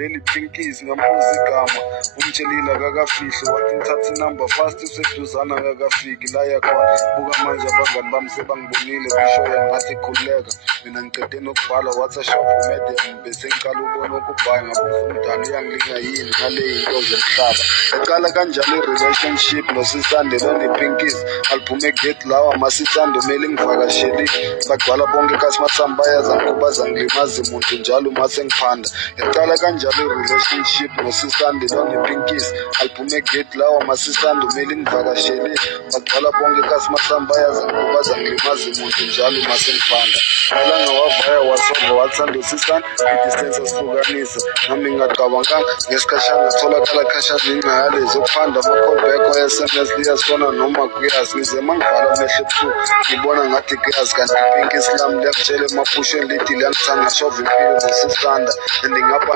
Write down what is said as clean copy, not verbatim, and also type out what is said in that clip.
leli Pinkies ngambuza igama umtshelile akakafihle wathi ngithatha inamba fast useduzana akakafiki la yakhona buka manje abangani bami sebangibonile kushoya ngathi khululeka mina ngicede nokubhala WhatsApp medium bese ngicala ubona ukubhaya ngabuza umdala uyangilinga yini ngale into zomhlaba eqala kanjalo i-relationship noSisande ne-Pinkies aliphume gate lawa masisando mele ngivakasheli bagcwala bonke kasimathamba yazangiqubaza ngilimaza umuntu njalo mase ngiphanda eqala kanjalo i-relationship noSisande ne-Pinkies aliphume gate lawa masisando mele ngivakasheli bagcwala bonke kasimathamba yazangiqubaza ngilimaza umuntu njalo mase ngiphanda malanga wavaya wasova wathanda uSisande i-distance asihlukanisa nami ngingaqabanganga ngesikhashana tholakala khashana ingayale zokuphanda ama-callback wa-SMS liyasona noma kuyazi ngize mangibhala amehlo ebusuku ngibona ngathi kuyazi kanti iPinkies lami liyakutshela emaphusheni lithi liyangithanda ngashova impilo noSisanda and ngapha